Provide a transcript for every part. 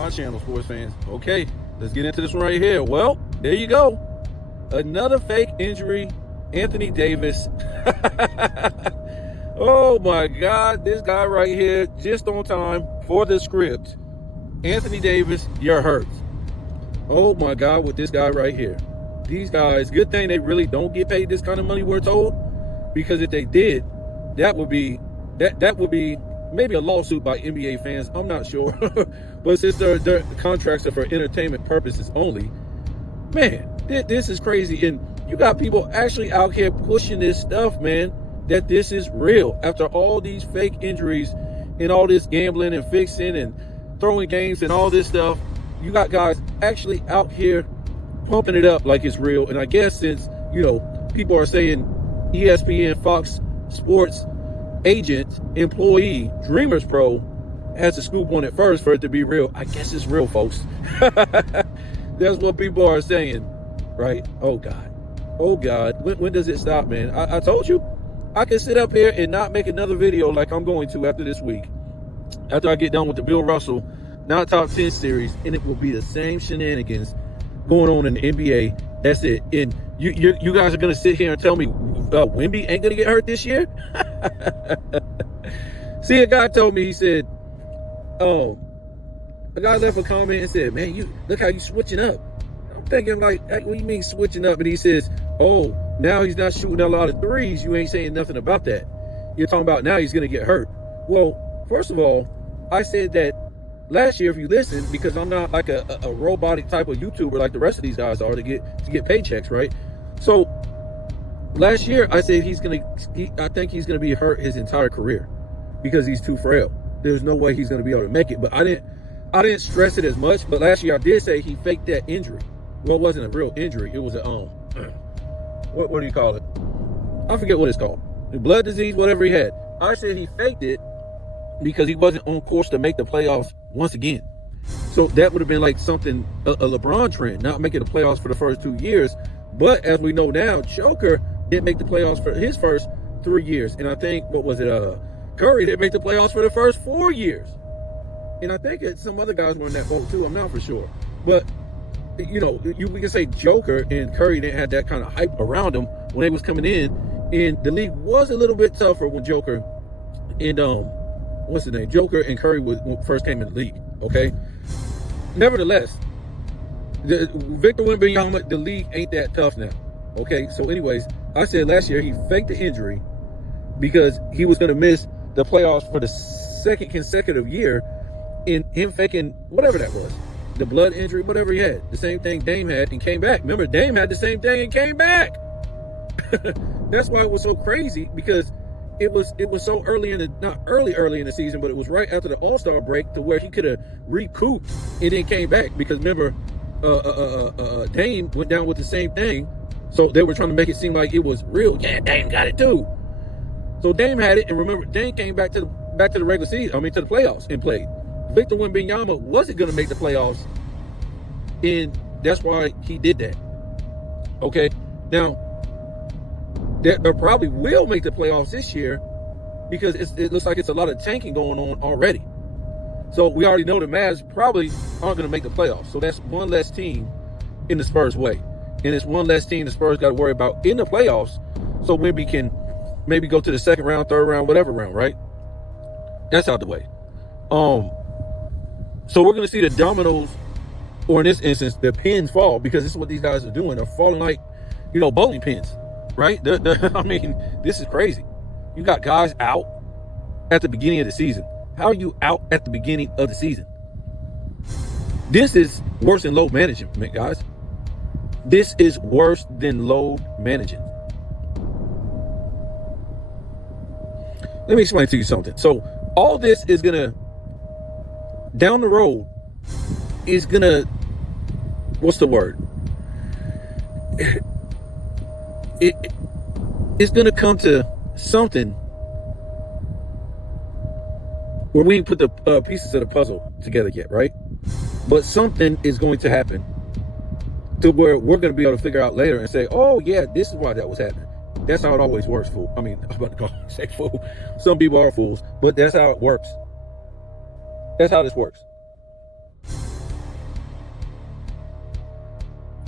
my channel, sports fans. Okay, let's get into this one right here. Well, there you go. Another fake injury, Anthony Davis. Oh my God, this guy right here, just on time for the script. Anthony Davis, you're hurt. Oh my God, with this guy right here. These guys, good thing they really don't get paid this kind of money, we're told, because if they did, that would be maybe a lawsuit by NBA fans. I'm not sure. But since their contracts are for entertainment purposes only, man, this is crazy. And you got people actually out here pushing this stuff, man, that this is real. After all these fake injuries and all this gambling and fixing and throwing games and all this stuff, you got guys actually out here pumping it up like it's real. And I guess since, you know, people are saying ESPN, Fox Sports agent, employee, Dreamers Pro has the scoop on it first for it to be real, I guess it's real, folks. That's what people are saying, right? Oh God, oh God, when does it stop, man? I told you, I can sit up here and not make another video like I'm going to after this week, after I get done with the Bill Russell Not Top 10 series, and it will be the same shenanigans going on in the NBA. That's it. And you guys are gonna sit here and tell me Wemby ain't gonna get hurt this year? See, a guy told me, he said, a guy left a comment and said, man, you look how you switching up. I'm thinking, like, what do you mean switching up? And he says, oh, now he's not shooting a lot of threes. You ain't saying nothing about that. You're talking about now he's gonna get hurt. Well, first of all, I said that last year, if you listen, because I'm not like a robotic type of YouTuber like the rest of these guys are to get paychecks, right? So last year I said I think he's gonna be hurt his entire career because he's too frail. There's no way he's gonna be able to make it. But I didn't stress it as much. But last year I did say he faked that injury. Well, it wasn't a real injury. It was a what do you call it? I forget what it's called. Blood disease, whatever he had. I said he faked it because he wasn't on course to make the playoffs once again. So that would have been like something, a LeBron trend, not making the playoffs for the first 2 years. But as we know now, Joker didn't make the playoffs for his first 3 years. And I think, what was it, Curry didn't make the playoffs for the first 4 years. And I think some other guys were in that boat too, I'm not for sure. But, you know, we can say Joker and Curry didn't have that kind of hype around them when they was coming in. And the league was a little bit tougher when Joker and, what's his name? Joker and Curry first came in the league, okay? Nevertheless, Victor Wembanyama, the league ain't that tough now, okay? So anyways, I said last year he faked the injury because he was going to miss the playoffs for the second consecutive year in him faking whatever that was, the blood injury, whatever he had, the same thing Dame had and came back. Remember, Dame had the same thing and came back. That's why it was so crazy, because it was so early in the, not early in the season, but it was right after the All-Star break to where he could have recouped and then came back. Because remember, Dame went down with the same thing, so they were trying to make it seem like it was real. Yeah, Dame got it too. So Dame had it, and remember, Dame came back to the regular season. I mean, to the playoffs and played. Victor Wembanyama wasn't going to make the playoffs, and that's why he did that. Okay, now they probably will make the playoffs this year because it looks like it's a lot of tanking going on already. So we already know the Mavs probably aren't going to make the playoffs. So that's one less team in the Spurs' way. And it's one less team the Spurs got to worry about in the playoffs. So Wemby can maybe go to the second round, third round, whatever round, right? That's out the way. So we're going to see the dominoes, or in this instance, the pins fall, because this is what these guys are doing. They're falling like, you know, bowling pins. Right? I mean, this is crazy. You got guys out at the beginning of the season. How are you out at the beginning of the season? This is worse than load management, guys. This is worse than load management. Let me explain to you something. So all this is going to, down the road, is going to, what's the word? It's going to come to something where we ain't put the pieces of the puzzle together yet, right? But something is going to happen to where we're going to be able to figure out later and say, oh, yeah, this is why that was happening. That's how it always works, fool. I mean, I was about to say fool. Some people are fools, but that's how it works. That's how this works.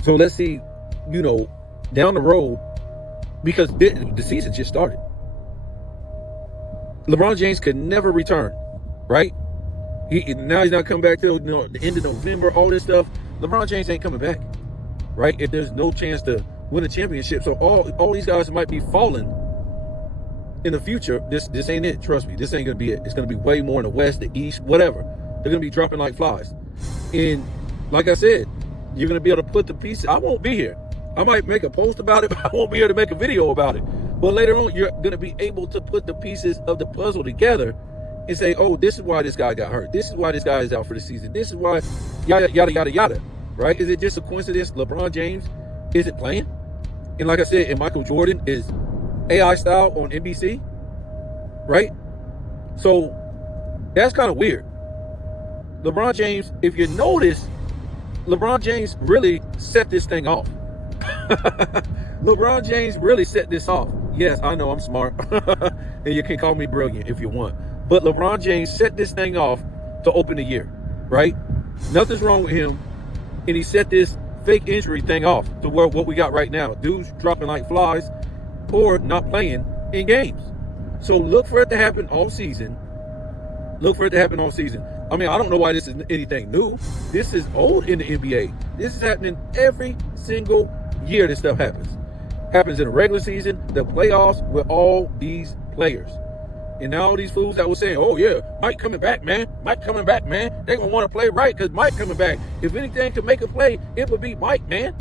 So let's see, down the road, because the season just started. LeBron James could never return, right? Now he's not coming back till the end of November, all this stuff. LeBron James ain't coming back, right? If there's no chance to win a championship. So all these guys might be falling in the future. This ain't it. Trust me, this ain't gonna be it. It's gonna be way more in the West, the East, whatever. They're gonna be dropping like flies. And like I said, you're gonna be able to put the pieces. I won't be here. I might make a post about it, but I won't be here to make a video about it. But later on, you're gonna be able to put the pieces of the puzzle together and say, oh, this is why this guy got hurt. This is why this guy is out for the season. This is why, yada, yada, yada, yada, right? Is it just a coincidence LeBron James isn't playing? And like I said, and Michael Jordan is AI style on NBC, right? So that's kind of weird. LeBron James, if you notice, LeBron James really set this thing off. LeBron James really set this off. Yes, I know I'm smart. And you can call me brilliant if you want. But LeBron James set this thing off to open the year, right? Nothing's wrong with him. And he set this fake injury thing off to where what we got right now. Dudes dropping like flies or not playing in games. So look for it to happen all season. Look for it to happen all season. I mean, I don't know why this is anything new. This is old in the NBA. This is happening every single year this stuff happens. Happens in the regular season, the playoffs with all these players. And now all these fools that were saying, oh yeah, Mike coming back, man. Mike coming back, man. They're going to want to play right because Mike coming back. If anything could make a play, it would be Mike, man.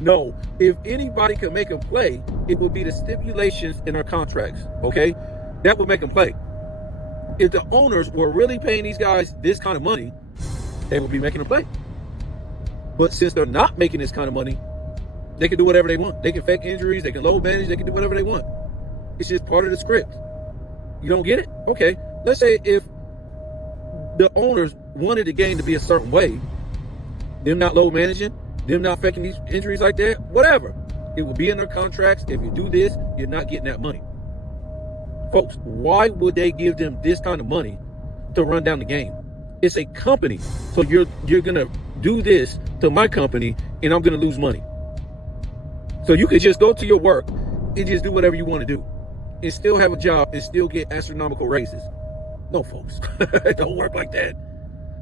No, if anybody could make a play, it would be the stipulations in our contracts, okay? That would make them play. If the owners were really paying these guys this kind of money, they would be making a play. But since they're not making this kind of money, they can do whatever they want. They can fake injuries, they can low manage, they can do whatever they want. It's just part of the script. You don't get it? Okay. Let's say if the owners wanted the game to be a certain way, them not low managing, them not faking these injuries like that, whatever. It will be in their contracts. If you do this, you're not getting that money. Folks, why would they give them this kind of money to run down the game? It's a company. So you're going to do this to my company and I'm going to lose money. So you could just go to your work and just do whatever you want to do and still have a job and still get astronomical raises. No, folks, it don't work like that.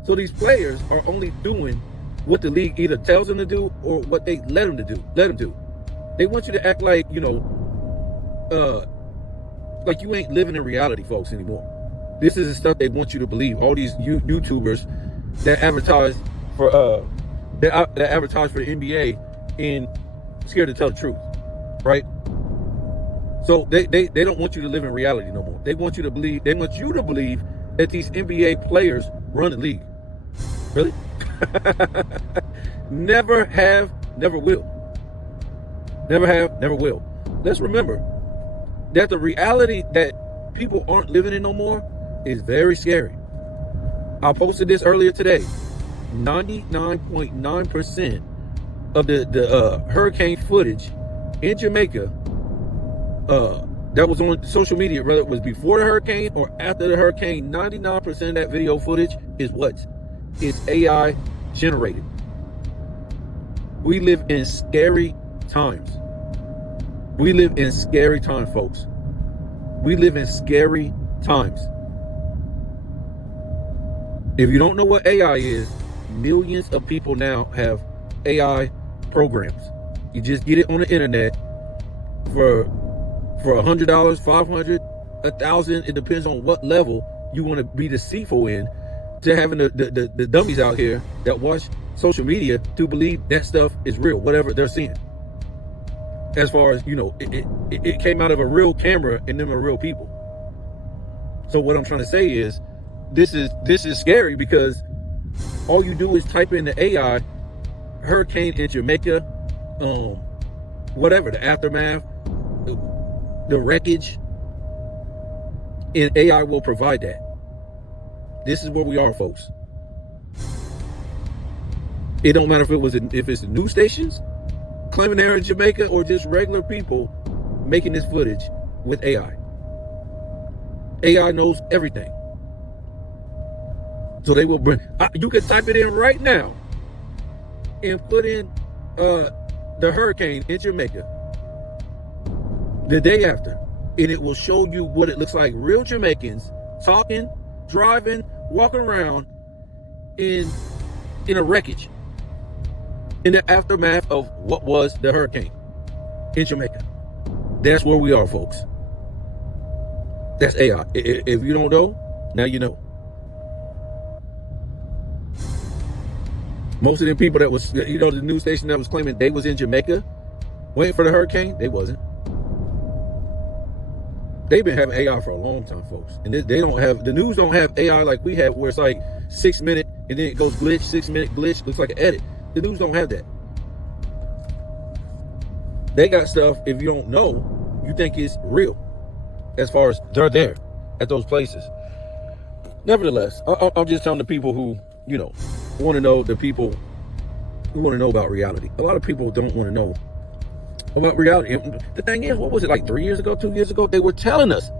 So these players are only doing what the league either tells them to do or what they let them do. They want you to act like, like you ain't living in reality, folks, anymore. This is the stuff they want you to believe. All these YouTubers that advertise for that advertise for the NBA and scared to tell the truth, right? So they don't want you to live in reality no more. They want you to believe that these NBA players run the league. Really? Never have, never will. Never have, never will. Let's remember that the reality that people aren't living in no more is very scary. I posted this earlier today. 99.9% of the hurricane footage in Jamaica that was on social media, whether it was before the hurricane or after the hurricane, 99% of that video footage is what? It's AI generated. We live in scary times. We live in scary times, folks. We live in scary times. If you don't know what AI is, millions of people now have AI programs. You just get it on the internet for $100, $500, $1,000. It depends on what level you want to be deceitful in, to having the dummies out here that watch social media to believe that stuff is real, whatever they're seeing. As far as, it came out of a real camera and them are real people. So what I'm trying to say is, this is scary because all you do is type in the AI, hurricane in Jamaica, whatever, the aftermath, the wreckage, and AI will provide that. This is where we are, folks. It don't matter if it's the news stations claiming they're in Jamaica or just regular people making this footage with AI. AI knows everything. So they will bring, you can type it in right now and put in the hurricane in Jamaica the day after, and it will show you what it looks like. Real Jamaicans talking, driving, walking around in a wreckage in the aftermath of what was the hurricane in Jamaica. That's where we are, folks. That's AI. If you don't know, now you know. Most of the people that was, the news station that was claiming they was in Jamaica waiting for the hurricane, they wasn't. They've been having AI for a long time, folks. And they don't have, the news don't have AI like we have, where it's like 6 minute and then it goes glitch, 6 minute glitch, looks like an edit. The news don't have that. They got stuff, if you don't know, you think it's real, as far as they're there at those places. Nevertheless, I'm just telling the people who, want to know, the people who want to know about reality. A lot of people don't want to know about reality. The thing is, what was it, like 3 years ago, 2 years ago? They were telling us.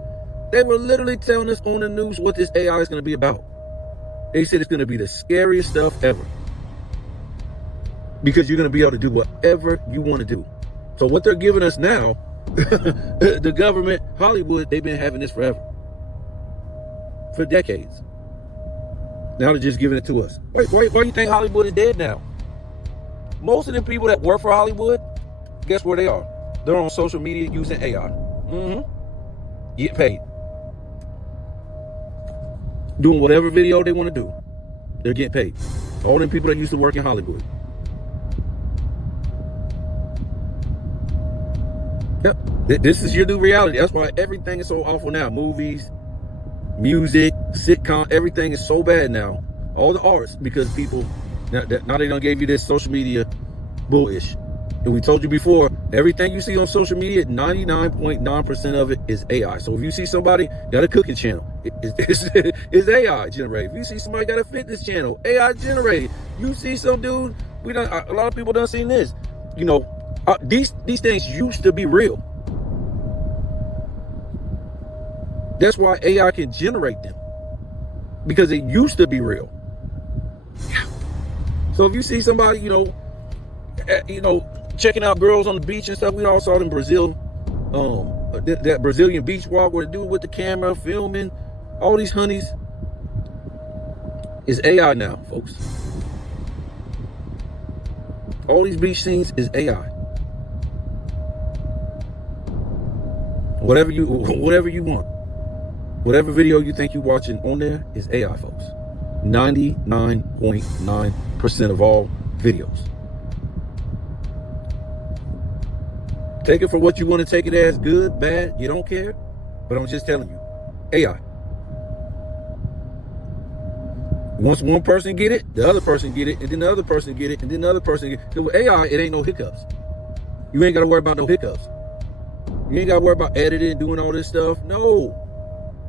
They were literally telling us on the news what this AI is going to be about. They said it's going to be the scariest stuff ever, because you're going to be able to do whatever you want to do. So what they're giving us now, the government, Hollywood, they've been having this forever, for decades. Now they're just giving it to us. Why do you think Hollywood is dead now? Most of the people that work for Hollywood, guess where they are? They're on social media using AI. Get paid. Doing whatever video they want to do. They're getting paid. All them people that used to work in Hollywood. Yep. This is your new reality. That's why everything is so awful now. Movies, music, sitcom, everything is so bad now. All the arts, because people, now they done gave you this social media bullish. And we told you before, everything you see on social media, 99.9% of it is AI. So if you see somebody got a cooking channel, it's AI generated. If you see somebody got a fitness channel, AI generated. You see some dude, a lot of people done seen this. These things used to be real. That's why AI can generate them, because it used to be real. So if you see somebody, checking out girls on the beach and stuff, we all saw it in Brazil, that Brazilian beach walk where the dude with the camera filming all these honeys. Is AI now, folks. All these beach scenes is AI. Whatever you want. Whatever video you think you're watching on there is AI, folks. 99.9% of all videos. Take it for what you want to take it as, good, bad, you don't care. But I'm just telling you, AI. Once one person get it, the other person get it, and then the other person get it, and then the other person get it. Because with AI, it ain't no hiccups. You ain't got to worry about no hiccups. You ain't got to worry about editing, doing all this stuff. No.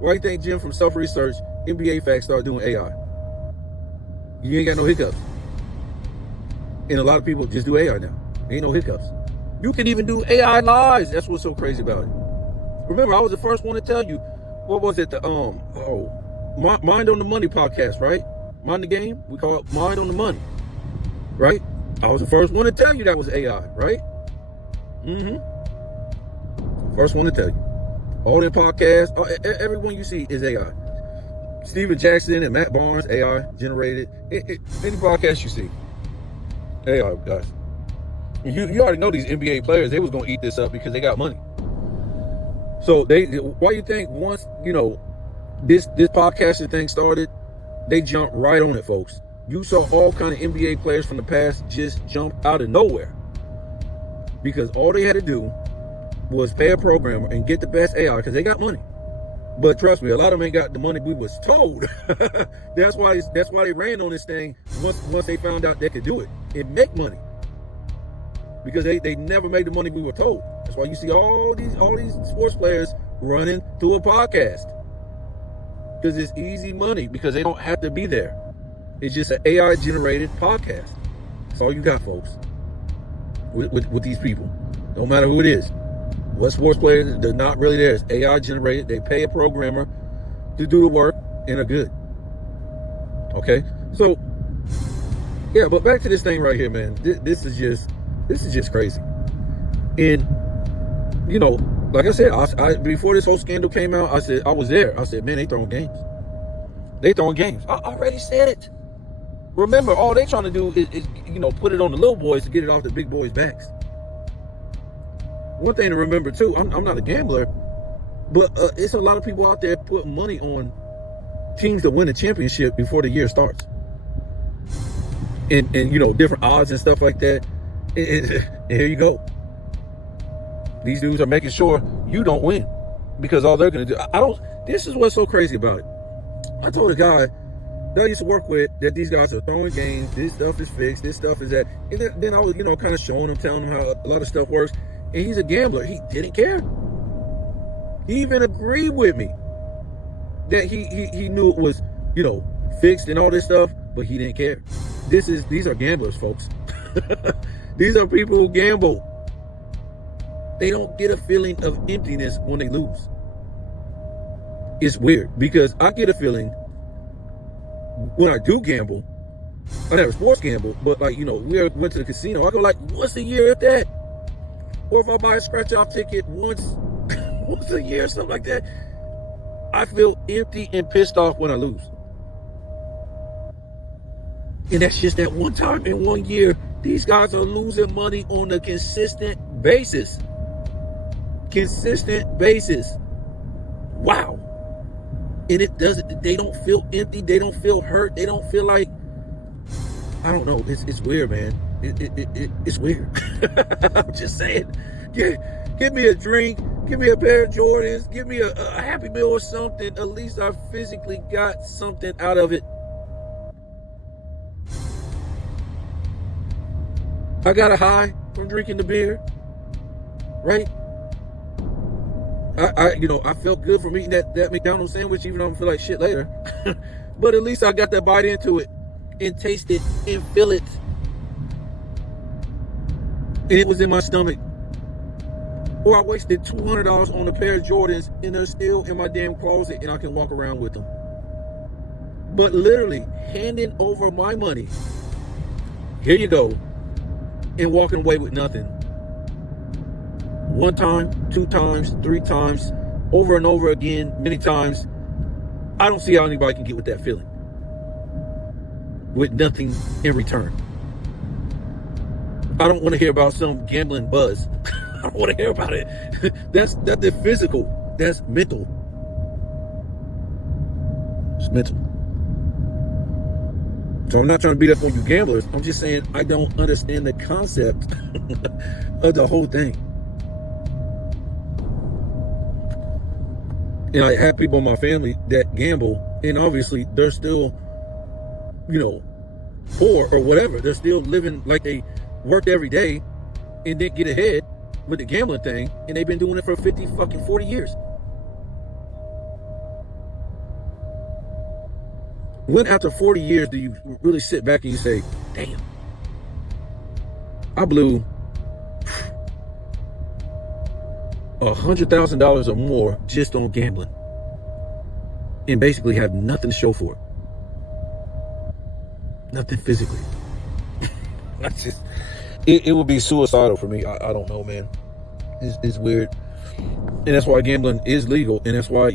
Why do you think Jim from Self Research, NBA Facts, started doing AI? You ain't got no hiccups. And a lot of people just do AI now. Ain't no hiccups. You can even do AI lives. That's what's so crazy about it. Remember, I was the first one to tell you, what was it? The Mind on the Money podcast, right? Mind the Game. We call it Mind on the Money, right? I was the first one to tell you that was AI, right? First one to tell you. All them podcasts, everyone you see is AI. Steven Jackson and Matt Barnes, AI generated. Any podcast you see, AI, guys. You already know these NBA players, they was going to eat this up because they got money. So why you think once, this podcasting thing started, they jumped right on it, folks. You saw all kind of NBA players from the past just jump out of nowhere, because all they had to do was pay a programmer and get the best AI, because they got money. But trust me, a lot of them ain't got the money we was told. That's why they ran on this thing once they found out they could do it and make money. Because they never made the money we were told. That's why you see all these sports players running through a podcast. Because it's easy money, because they don't have to be there. It's just an AI generated podcast. That's all you got, folks. With these people. No matter who it is. What sports players, they're not really there. It's AI generated. They pay a programmer to do the work and are good. Okay? So Yeah, but back to this thing right here, man. This is just crazy. And you know, like I said, I before this whole scandal came out, I said I was there. I said, man, they throwing games. They throwing games. I already said it. Remember, all they trying to do is put it on the little boys to get it off the big boys' backs. One thing to remember too, I'm not a gambler, but it's a lot of people out there putting money on teams to win a championship before the year starts, and different odds and stuff like that. And here you go. These dudes are making sure you don't win because all they're gonna do. This is what's so crazy about it. I told a guy that I used to work with that these guys are throwing games. This stuff is fixed. This stuff is that. And then I was, kind of showing him, telling him how a lot of stuff works. And he's a gambler. He didn't care. He even agreed with me that he knew it was, fixed and all this stuff, but he didn't care. These are gamblers, folks. These are people who gamble. They don't get a feeling of emptiness when they lose. It's weird because I get a feeling when I do gamble. I never sports gamble, but we went to the casino. I go like once a year, if that. Or if I buy a scratch-off ticket once a year, something like that. I feel empty and pissed off when I lose. And that's just that one time in 1 year. These guys are losing money on a consistent basis. Consistent basis. Wow. And they don't feel empty. They don't feel hurt. They don't feel like, I don't know. It's weird, man. It's weird. I'm just saying. Give me a drink. Give me a pair of Jordans. Give me a Happy Meal or something. At least I physically got something out of it. I got a high from drinking the beer. Right? I felt good from eating that McDonald's sandwich, even though I feel like shit later. But at least I got that bite into it and taste it and feel it. And it was in my stomach. Or I wasted $200 on a pair of Jordans and they're still in my damn closet and I can walk around with them. But literally handing over my money, here you go, and walking away with nothing. 1 time, 2 times, 3 times, over and over again, many times. I don't see how anybody can get with that feeling. With nothing in return. I don't want to hear about some gambling buzz. I don't want to hear about it. That's the physical. That's mental. It's mental. So I'm not trying to beat up on you gamblers. I'm just saying I don't understand the concept of the whole thing. And I have people in my family that gamble, and obviously they're still, poor or whatever. They're still living like they worked every day and didn't get ahead with the gambling thing, and they've been doing it for 40 years. When after 40 years do you really sit back and you say, damn, I blew $100,000 or more just on gambling and basically have nothing to show for it. Nothing physically. It would be suicidal for me. I don't know, man. It's weird. And that's why gambling is legal. And that's why,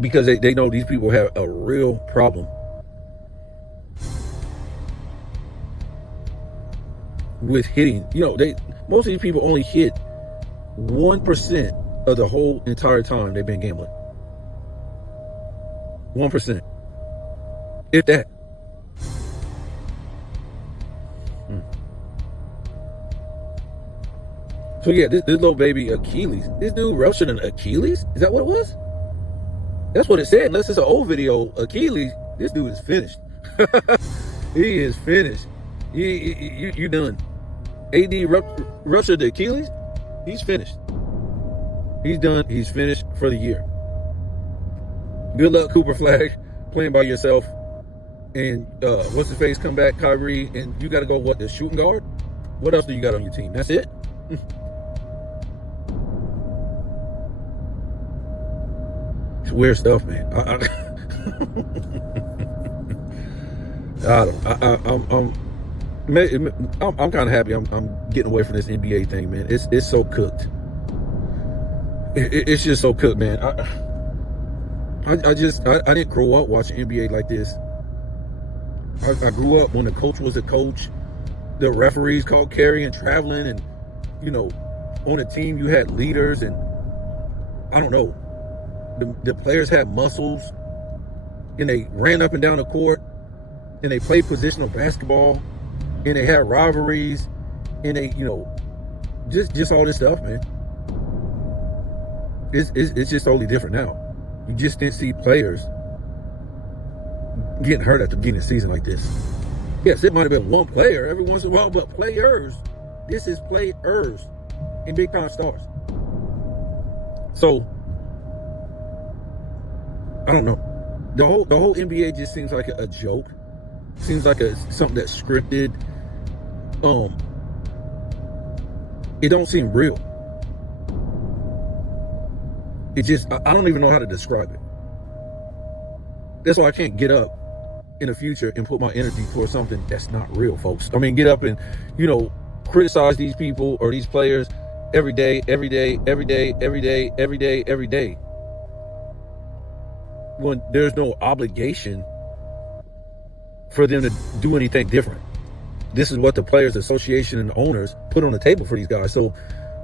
because they know these people have a real problem with hitting. Most of these people only hit 1% of the whole entire time they've been gambling. 1%. If that. So yeah, this little baby Achilles. This dude ruptured an Achilles? Is that what it was? That's what it said. Unless it's an old video, Achilles, this dude is finished. He is finished. You done. AD ruptured the Achilles? He's finished. He's done. He's finished for the year. Good luck, Cooper Flag, playing by yourself. And what's his face come back, Kyrie, and you got to go, the shooting guard? What else do you got on your team? That's it? It's weird stuff, man. I don't. I'm kind of happy. I'm getting away from this NBA thing, man. It's so cooked. It's just so cooked, man. I didn't grow up watching NBA like this. I grew up when the coach was a coach. The referees called carrying, traveling, and on a team you had leaders, and I don't know. The players had muscles, and they ran up and down the court, and they played positional basketball, and they had rivalries, and they just all this stuff, man. It's just totally different now. You just didn't see players getting hurt at the beginning of the season like this. Yes, it might have been one player every once in a while, but players. This is players and big time stars. So I don't know. The whole NBA just seems like a joke. Seems like something that's scripted. It don't seem real. It just, I don't even know how to describe it. That's why I can't get up in the future and put my energy towards something that's not real, folks. I mean, get up and, criticize these people or these players every day, every day, every day, every day, every day, every day, when there's no obligation for them to do anything different. This is what the Players Association and the owners put on the table for these guys. So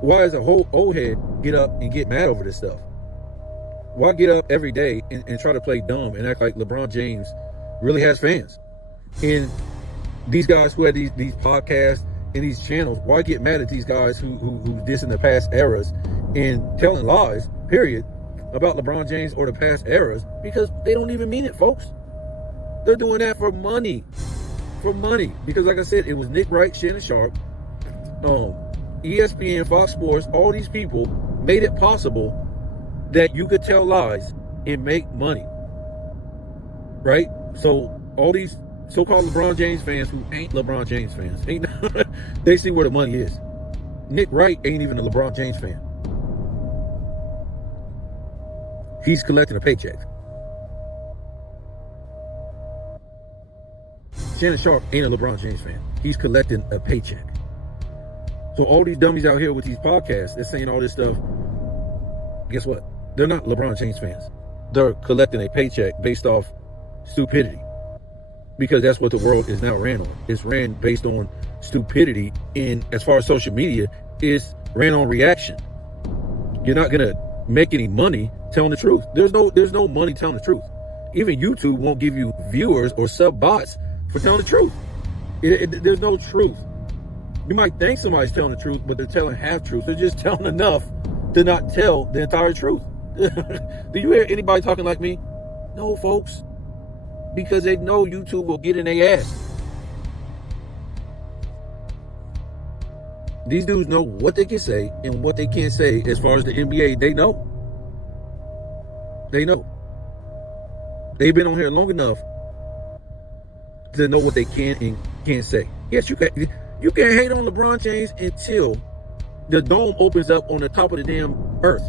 why does a whole old head get up and get mad over this stuff? Why get up every day and try to play dumb and act like LeBron James really has fans? And these guys who had these podcasts and these channels, why get mad at these guys who this in the past eras and telling lies, period, about LeBron James or the past eras? Because they don't even mean it, folks. They're doing that for money. For money. Because like I said, it was Nick Wright, Shannon Sharp, ESPN, Fox Sports, all these people made it possible that you could tell lies and make money. Right? So all these so-called LeBron James fans who ain't LeBron James fans, they see where the money is. Nick Wright ain't even a LeBron James fan. He's collecting a paycheck. Shannon Sharp ain't a LeBron James fan. He's collecting a paycheck. So all these dummies out here with these podcasts that's saying all this stuff, guess what? They're not LeBron James fans. They're collecting a paycheck based off stupidity. Because that's what the world is now ran on. It's ran based on stupidity. And as far as social media, it's ran on reaction. You're not going to make any money telling the truth. There's no money telling the truth. Even YouTube won't give you viewers or sub bots for telling the truth. There's no truth. You might think somebody's telling the truth, but they're telling half truth. They're just telling enough to not tell the entire truth. Do you hear anybody talking like me? No, folks. Because they know YouTube will get in their ass. These dudes know what they can say and what they can't say. As far as the NBA, they know. They know. They've been on here long enough to know what they can and can't say. Yes, you can hate on LeBron James until the dome opens up on the top of the damn earth.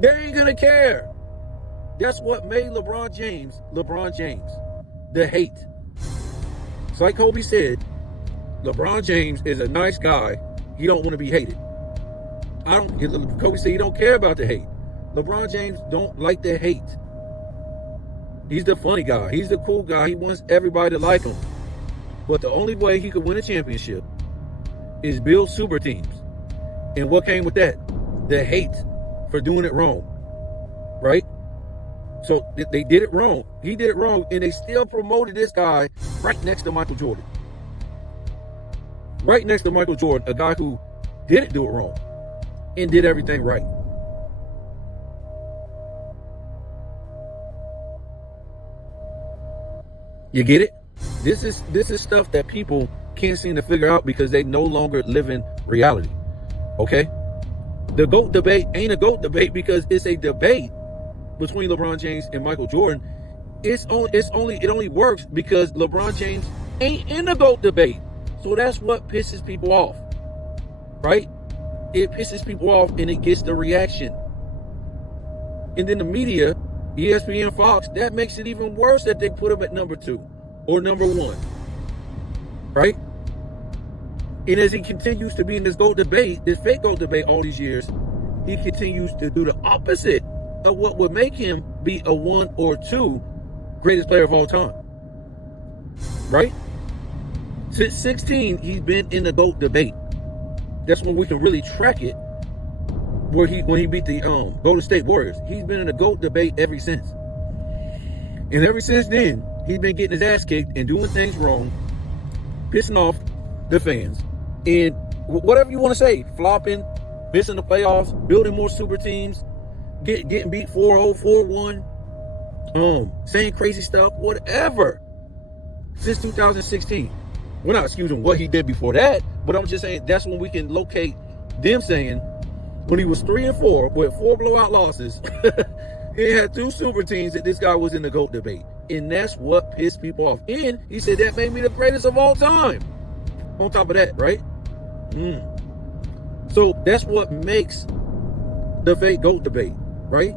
They ain't gonna care. That's what made LeBron James. The hate. It's like Kobe said, LeBron James is a nice guy. He don't want to be hated. Kobe said he don't care about the hate. LeBron James don't like the hate. He's the funny guy. He's the cool guy. He wants everybody to like him. But the only way he could win a championship is build super teams. And what came with that? The hate for doing it wrong. Right? So they did it wrong. He did it wrong. And they still promoted this guy right next to Michael Jordan. Right next to Michael Jordan, a guy who didn't do it wrong and did everything right. You get it? This is stuff that people can't seem to figure out because they no longer live in reality. Okay? The GOAT debate ain't a GOAT debate because it's a debate between LeBron James and Michael Jordan. It only works because LeBron James ain't in the GOAT debate. So that's what pisses people off. Right? It pisses people off and it gets the reaction. And then the media, ESPN, Fox, that makes it even worse that they put him at number 2. or number one, right? And as he continues to be in this GOAT debate, this fake GOAT debate all these years, he continues to do the opposite of what would make him be a 1 or 2 greatest player of all time, right? Since 16, he's been in the GOAT debate. That's when we can really track it. When he beat the Golden State Warriors, he's been in the GOAT debate ever since. And ever since then, he's been getting his ass kicked and doing things wrong, pissing off the fans, and whatever you want to say, flopping, missing the playoffs, building more super teams, getting beat 4-0, 4-1, saying crazy stuff, whatever. Since 2016. We're not excusing what he did before that, but I'm just saying that's when we can locate them saying when he was 3-4 with 4 blowout losses, he had 2 super teams that this guy was in the GOAT debate. And that's what pissed people off. And he said that made me the greatest of all time. On top of that, right? So that's what makes the fake GOAT debate, right?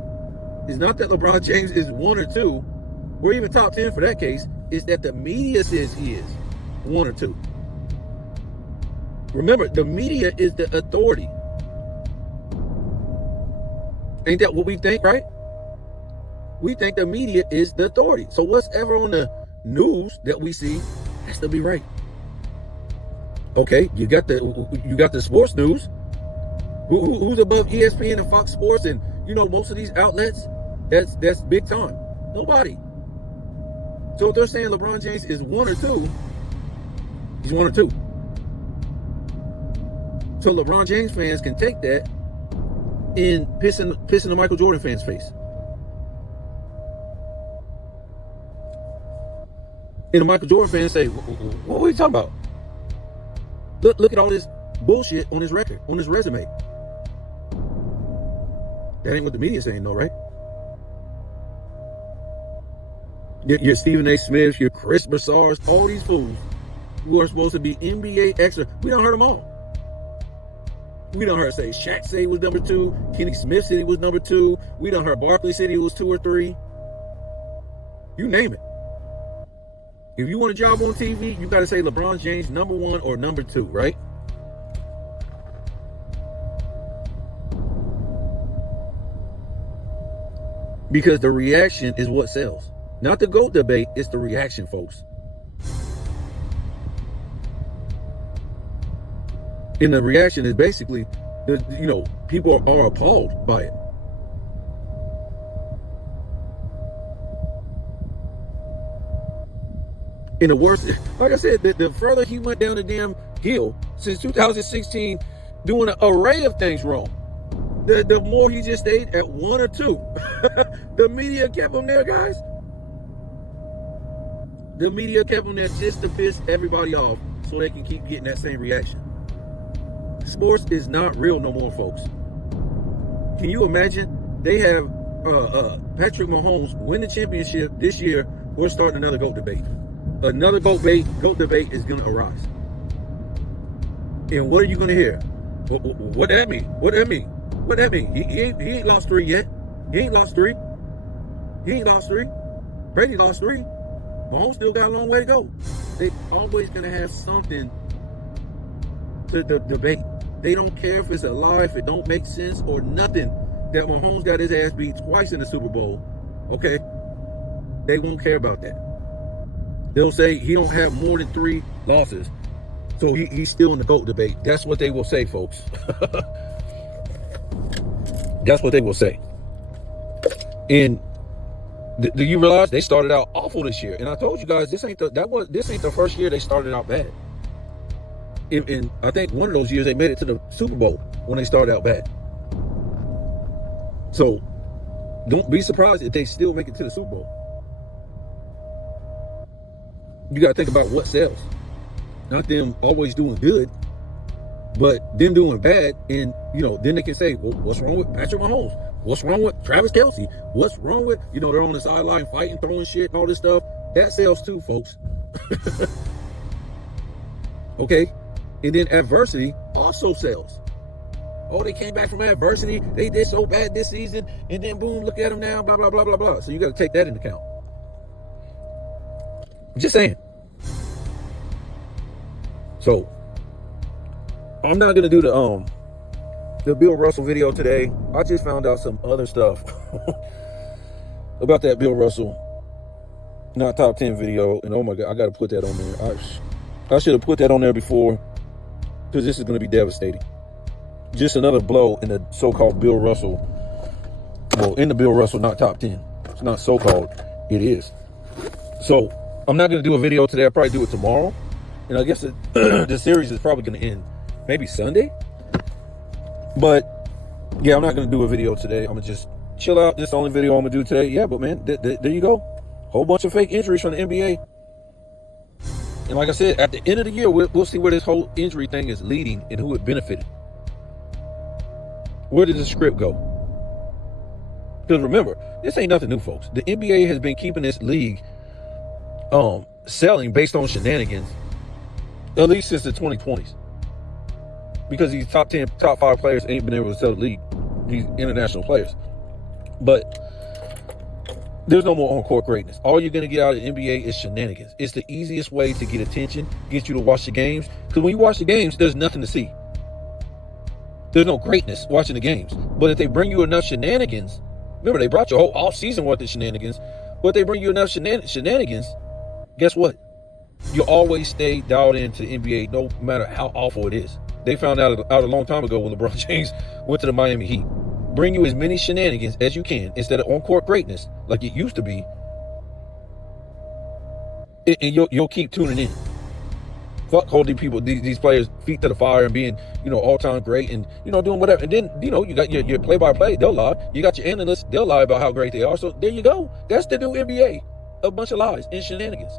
It's not that LeBron James is 1 or 2, or even top 10 for that case. It's that the media says he is 1 or 2. Remember, the media is the authority. Ain't that what we think, right? We think the media is the authority. So what's ever on the news that we see has to be right. Okay, you got the sports news. Who's above ESPN and Fox Sports and most of these outlets? That's big time. Nobody. So if they're saying LeBron James is 1 or 2, he's 1 or 2. So LeBron James fans can take that and pissing the Michael Jordan fans' face. And the Michael Jordan fans say, what are you talking about? Look at all this bullshit on his record, on his resume. That ain't what the media's saying, though, right? Your Stephen A. Smiths, your Chris Broussards, all these fools who are supposed to be NBA extra. We done heard them all. We done heard Shaq say he was number 2. Kenny Smith said he was number 2. We done heard Barkley said he was 2 or 3. You name it. If you want a job on TV, you got to say LeBron James number 1 or number 2, right? Because the reaction is what sells. Not the GOAT debate, it's the reaction, folks. And the reaction is basically, people are appalled by it. And the worst, like I said, the further he went down the damn hill since 2016, doing an array of things wrong, the more he just stayed at 1 or 2. The media kept him there, guys. The media kept him there just to piss everybody off so they can keep getting that same reaction. Sports is not real no more, folks. Can you imagine? They have Patrick Mahomes win the championship this year. We're starting another GOAT debate. Another GOAT debate is going to arise. And what are you going to hear? What that mean? What that mean? What that mean? He ain't lost 3 yet. He ain't lost 3. He ain't lost 3. Brady lost 3. Mahomes still got a long way to go. They always going to have something to debate. They don't care if it's a lie, if it don't make sense or nothing. That Mahomes got his ass beat twice in the Super Bowl. Okay? They won't care about that. They'll say he don't have more than 3 losses. So he's still in the GOAT debate. That's what they will say, folks. That's what they will say. And do you realize they started out awful this year? And I told you guys this ain't the first year they started out bad. And I think one of those years they made it to the Super Bowl when they started out bad. So don't be surprised if they still make it to the Super Bowl. You got to think about what sells. Not them always doing good, but them doing bad. And, then they can say, well, what's wrong with Patrick Mahomes? What's wrong with Travis Kelce? What's wrong with, they're on the sideline fighting, throwing shit and all this stuff. That sells too, folks. Okay? And then adversity also sells. Oh, they came back from adversity. They did so bad this season. And then boom, look at them now, blah, blah, blah, blah, blah. So you got to take that into account. Just saying. So I'm not gonna do the Bill Russell video today. I just found out some other stuff about that Bill Russell not top 10 video, and oh my god, I gotta put that on there. I should have put that on there before, because this is gonna be devastating. Just another blow in the so-called Bill Russell. Well, in the Bill Russell not top 10. It's not so-called, it is. So I'm not gonna do a video today. I'll probably do it tomorrow, and I guess the series is probably gonna end maybe Sunday. But yeah, I'm not gonna do a video today. I'm gonna just chill out. This is the only video I'm gonna do today. Yeah, but man, there you go. Whole bunch of fake injuries from the NBA. And like I said, at the end of the year, we'll see where this whole injury thing is leading and who it benefited. Where did the script go? Because remember, this ain't nothing new, folks. The NBA has been keeping this league selling based on shenanigans at least since the 2020s. Because these top 10, top 5 players ain't been able to sell the league, these international players. But there's no more on-court greatness. All you're going to get out of the NBA is shenanigans. It's the easiest way to get attention, get you to watch the games. Because when you watch the games, there's nothing to see. There's no greatness watching the games. But if they bring you enough shenanigans, remember, they brought you a whole off-season worth of shenanigans, but they bring you enough shenanigans, guess what? You'll always stay dialed into the NBA no matter how awful it is. They found out a long time ago when LeBron James went to the Miami Heat. Bring you as many shenanigans as you can instead of on-court greatness like it used to be, and you'll keep tuning in. Fuck holding people, these players' feet to the fire and being, all-time great and, doing whatever. And then, you got your play-by-play, they'll lie. You got your analysts, they'll lie about how great they are. So there you go. That's the new NBA. A bunch of lies and shenanigans.